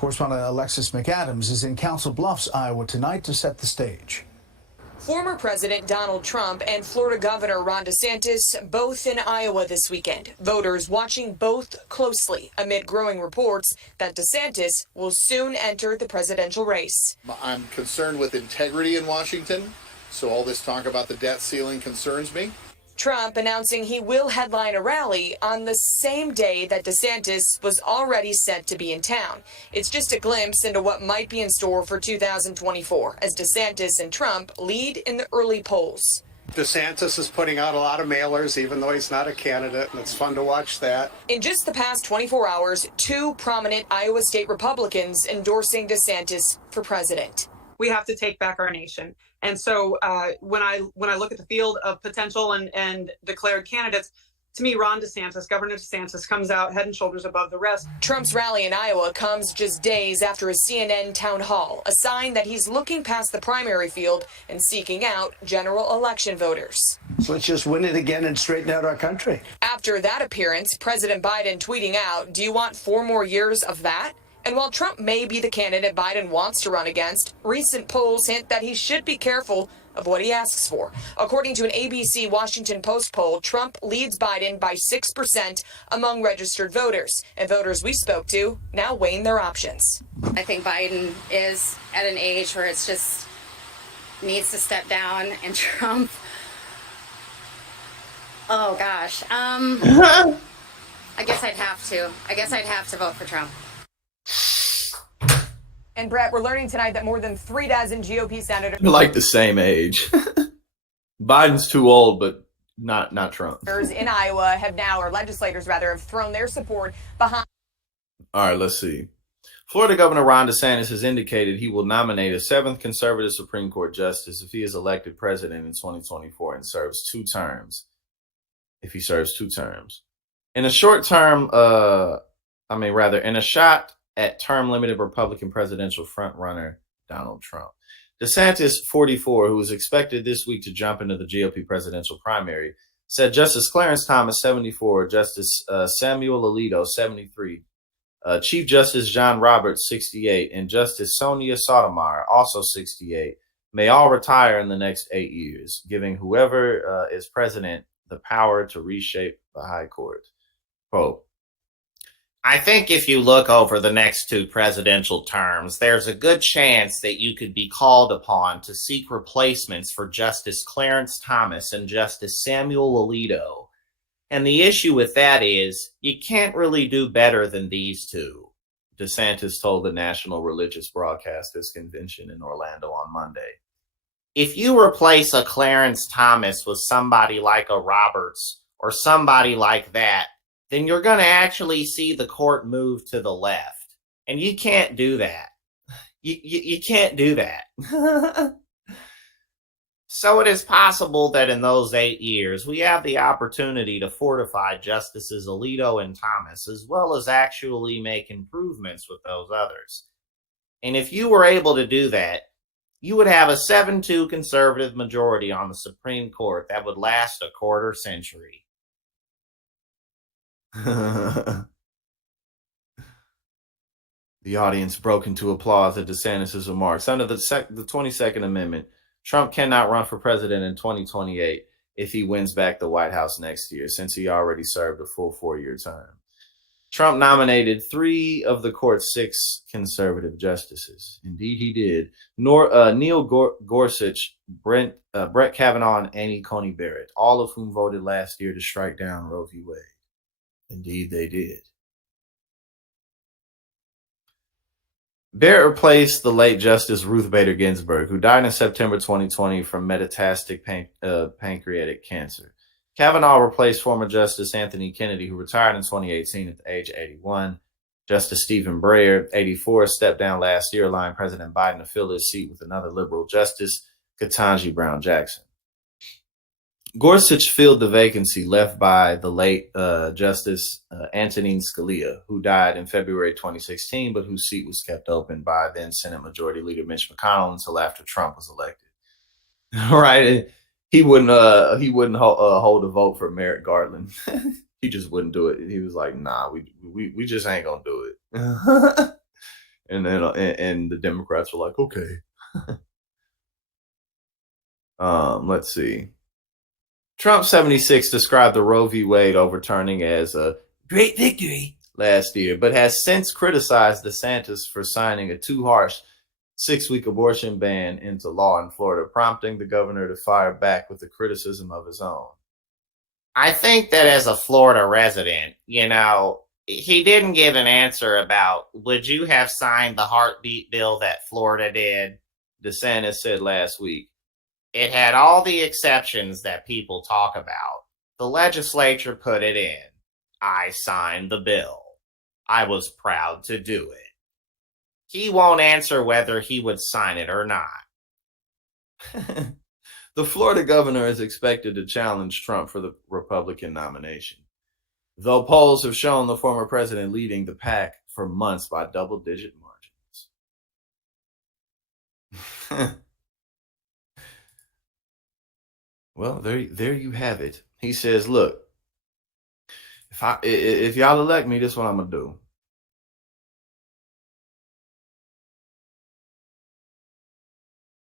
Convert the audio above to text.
Correspondent Alexis McAdams is in Council Bluffs, Iowa tonight to set the stage. Former President Donald Trump and Florida Governor Ron DeSantis both in Iowa this weekend. Voters watching both closely amid growing reports that DeSantis will soon enter the presidential race. I'm concerned with integrity in Washington, so all this talk about the debt ceiling concerns me. Trump announcing he will headline a rally on the same day that DeSantis was already set to be in town. It's just a glimpse into what might be in store for 2024 as DeSantis and Trump lead in the early polls. DeSantis is putting out a lot of mailers, even though he's not a candidate, and it's fun to watch that. In just the past 24 hours, two prominent Iowa State Republicans endorsing DeSantis for president. We have to take back our nation. And so when I look at the field of potential and declared candidates, to me, Governor DeSantis comes out head and shoulders above the rest. Trump's rally in Iowa comes just days after a CNN town hall, a sign that he's looking past the primary field and seeking out general election voters. So let's just win it again and straighten out our country. After that appearance, President Biden tweeting out, "Do you want 4 more years of that?" And while Trump may be the candidate Biden wants to run against, recent polls hint that he should be careful of what he asks for. According to an ABC Washington Post poll, Trump leads Biden by 6% among registered voters. And voters we spoke to now weighing their options. I think Biden is at an age where it's just needs to step down, and Trump, oh gosh, I guess I'd have to vote for Trump. And Brett, we're learning tonight that more than 3 dozen GOP senators They're like the same age. Biden's too old, but not Trump. in Iowa have now, or legislators rather, have thrown their support behind. All right, let's see. Florida Governor Ron DeSantis has indicated he will nominate a 7th conservative Supreme Court justice if he is elected president in 2024 and serves 2 terms. If he serves 2 terms. In a short term, in a shot at term-limited Republican presidential frontrunner Donald Trump. DeSantis, 44, who was expected this week to jump into the GOP presidential primary, said Justice Clarence Thomas, 74, Justice Samuel Alito, 73, Chief Justice John Roberts, 68, and Justice Sonia Sotomayor, also 68, may all retire in the next 8 years, giving whoever is president the power to reshape the high court. Quote, I think if you look over the next 2 presidential terms, there's a good chance that you could be called upon to seek replacements for Justice Clarence Thomas and Justice Samuel Alito. And the issue with that is you can't really do better than these 2, DeSantis told the National Religious Broadcasters Convention in Orlando on Monday. If you replace a Clarence Thomas with somebody like a Roberts or somebody like that, then you're going to actually see the court move to the left. And you can't do that. You can't do that. So it is possible that in those 8 years, we have the opportunity to fortify Justices Alito and Thomas, as well as actually make improvements with those others. And if you were able to do that, you would have a 7-2 conservative majority on the Supreme Court that would last a quarter century. The audience broke into applause at DeSantis' remarks. Under the 22nd Amendment, Trump cannot run for president in 2028 if he wins back the White House next year, since he already served a full 4-year term. Trump nominated 3 of the court's 6 conservative justices. Indeed, he did. Neil Gorsuch, Brett Kavanaugh, and Amy Coney Barrett, all of whom voted last year to strike down Roe v. Wade. Indeed, they did. Barrett replaced the late Justice Ruth Bader Ginsburg, who died in September 2020 from metastatic pancreatic cancer. Kavanaugh replaced former Justice Anthony Kennedy, who retired in 2018 at the age of 81. Justice Stephen Breyer, 84, stepped down last year, allowing President Biden to fill his seat with another liberal justice, Ketanji Brown Jackson. Gorsuch filled the vacancy left by the late Justice Antonin Scalia, who died in February 2016, but whose seat was kept open by then Senate Majority Leader Mitch McConnell until after Trump was elected. Right? He wouldn't hold a vote for Merrick Garland. He just wouldn't do it. He was like, "Nah, we just ain't gonna do it." And the Democrats were like, okay. Let's see. Trump 76 described the Roe v. Wade overturning as a great victory last year, but has since criticized DeSantis for signing a too harsh 6-week abortion ban into law in Florida, prompting the governor to fire back with a criticism of his own. I think that as a Florida resident, he didn't give an answer about, would you have signed the heartbeat bill that Florida did? DeSantis said last week. It had all the exceptions that people talk about. The legislature put it in. I signed the bill. I was proud to do it. He won't answer whether he would sign it or not. The Florida governor is expected to challenge Trump for the Republican nomination, though polls have shown the former president leading the pack for months by double-digit margins. Well, there you have it. He says, look, if y'all elect me, this is what I'm going to do.